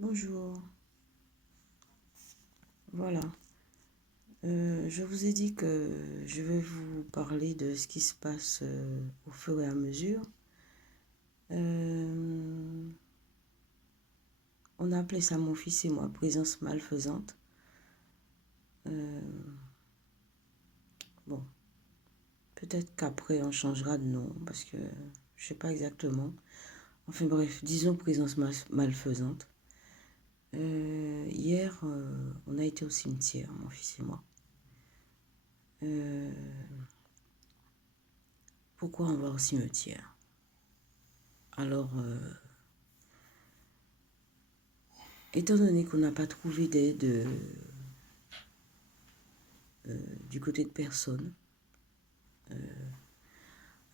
Bonjour, voilà. Je vous ai dit que je vais vous parler de ce qui se passe au fur et à mesure. On a appelé ça, mon fils et moi, présence malfaisante. Bon, peut-être qu'après on changera de nom parce que je sais pas exactement. Enfin bref, disons présence malfaisante. Hier, on a été au cimetière, mon fils et moi. Pourquoi on va au cimetière? Alors, étant donné qu'on n'a pas trouvé d'aide du côté de personne,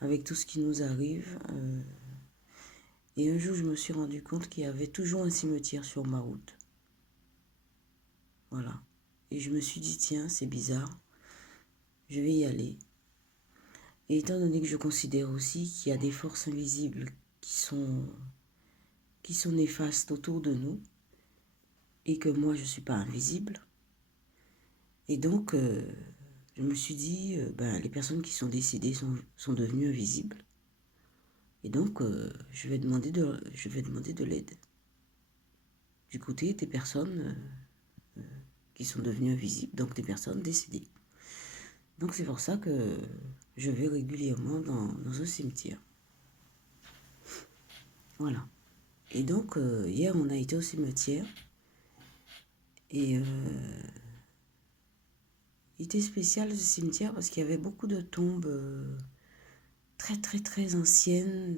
avec tout ce qui nous arrive, et un jour je me suis rendu compte qu'il y avait toujours un cimetière sur ma route. Voilà. Et je me suis dit, tiens, c'est bizarre, je vais y aller. Et étant donné que je considère aussi qu'il y a des forces invisibles qui sont néfastes autour de nous, et que moi je ne suis pas invisible, et donc je me suis dit, les personnes qui sont décédées sont devenues invisibles. Et donc, je vais demander de l'aide du côté des personnes qui sont devenues invisibles, donc des personnes décédées. Donc, c'est pour ça que je vais régulièrement dans un cimetière. Voilà. Et donc, hier, on a été au cimetière. Et il était spécial, ce cimetière, parce qu'il y avait beaucoup de tombes très, très, très anciennes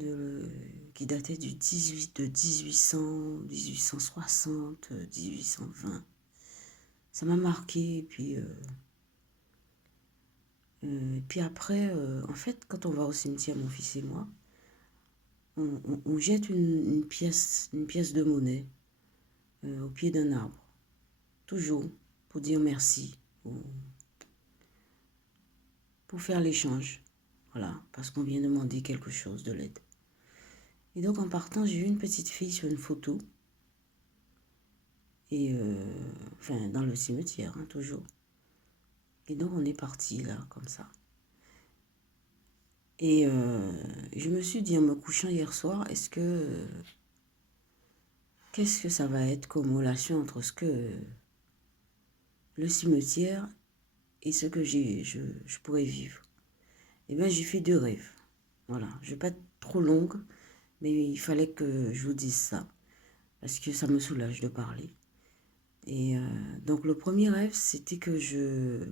qui dataient de 1800, 1860, 1820. Ça m'a marqué. Et puis après, en fait, quand on va au cimetière, mon fils et moi, on jette une pièce de monnaie au pied d'un arbre. Toujours pour dire merci, pour faire l'échange. Voilà, parce qu'on vient demander quelque chose, de l'aide. Et donc en partant, j'ai vu une petite fille sur une photo. Et enfin, dans le cimetière, hein, toujours. Et donc on est parti là, comme ça. Et je me suis dit en me couchant hier soir, qu'est-ce que ça va être comme relation entre ce que le cimetière et ce que je pourrais vivre? Eh bien, j'ai fait deux rêves. Voilà, je ne vais pas être trop longue, mais il fallait que je vous dise ça, parce que ça me soulage de parler. Et donc le premier rêve, c'était que j'ai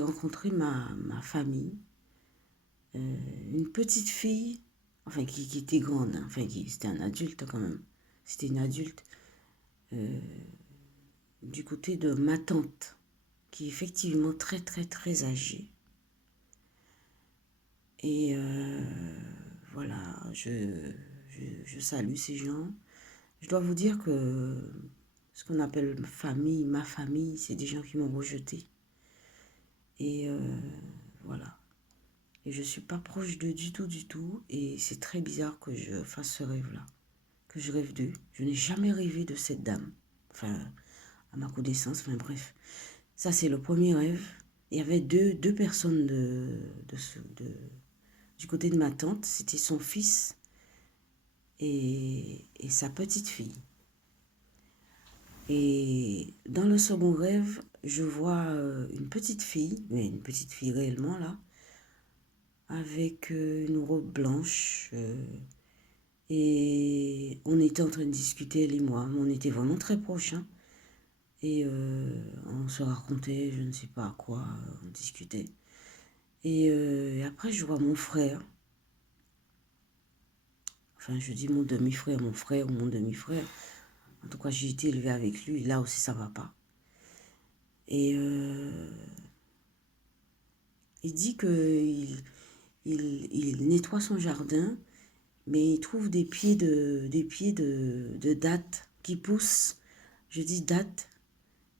rencontré ma famille, une petite fille, enfin qui était grande, hein, enfin c'était un adulte quand même, c'était une adulte, du côté de ma tante, qui est effectivement très très très âgée. Et voilà, je salue ces gens. Je dois vous dire que ce qu'on appelle famille, ma famille, c'est des gens qui m'ont rejeté. Et voilà. Et je ne suis pas proche d'eux du tout, du tout. Et c'est très bizarre que je fasse ce rêve-là, que je rêve d'eux. Je n'ai jamais rêvé de cette dame. Enfin, à ma connaissance, enfin bref. Ça, c'est le premier rêve. Il y avait deux personnes du côté de ma tante. C'était son fils et sa petite fille. Et dans le second rêve, je vois une petite fille, mais une petite fille réellement là, avec une robe blanche. Et on était en train de discuter, elle et moi. On était vraiment très proches. Hein. Et on se racontait, je ne sais pas quoi, on discutait. Et après, je vois mon frère. Enfin, je dis mon demi-frère, mon frère ou mon demi-frère. En tout cas, j'ai été élevée avec lui. Là aussi, ça va pas. Et il dit il nettoie son jardin, mais il trouve des pieds de dattes qui poussent. Je dis dattes,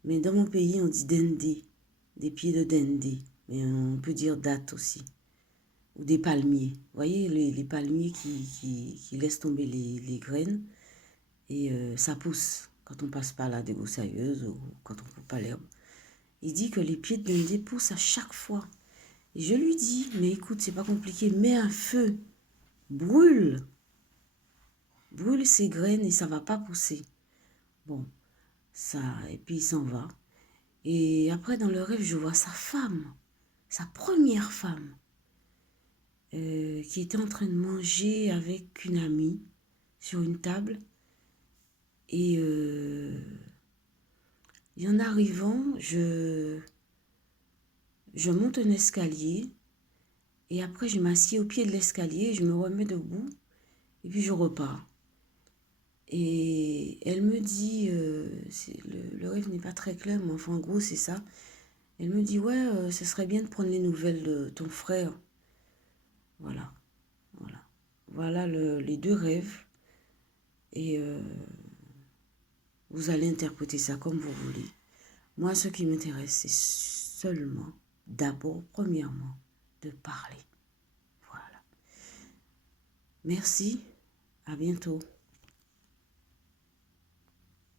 mais dans mon pays, on dit dendé, des pieds de dendé, mais on peut dire dattes aussi. ou des palmiers. Vous voyez, les palmiers qui laissent tomber les graines et ça pousse quand on passe par la débroussailleuse ou quand on coupe pas l'herbe. Il dit que les pieds de dindé poussent à chaque fois. Et je lui dis, mais écoute, c'est pas compliqué, mets un feu, brûle ces graines et ça va pas pousser. Bon, ça, et puis il s'en va. Et après, dans le rêve, je vois sa femme, sa première femme, qui était en train de manger avec une amie sur une table. Et en arrivant, je monte un escalier. Et après, je m'assieds au pied de l'escalier, je me remets debout. Et puis, je repars. Et elle me dit, le rêve n'est pas très clair, mais enfin, en gros, c'est ça. Elle me dit, ouais, ce serait bien de prendre les nouvelles de ton frère. Voilà, voilà. Voilà les deux rêves. Et vous allez interpréter ça comme vous voulez. Moi, ce qui m'intéresse, c'est seulement, d'abord, premièrement, de parler. Voilà. Merci, à bientôt.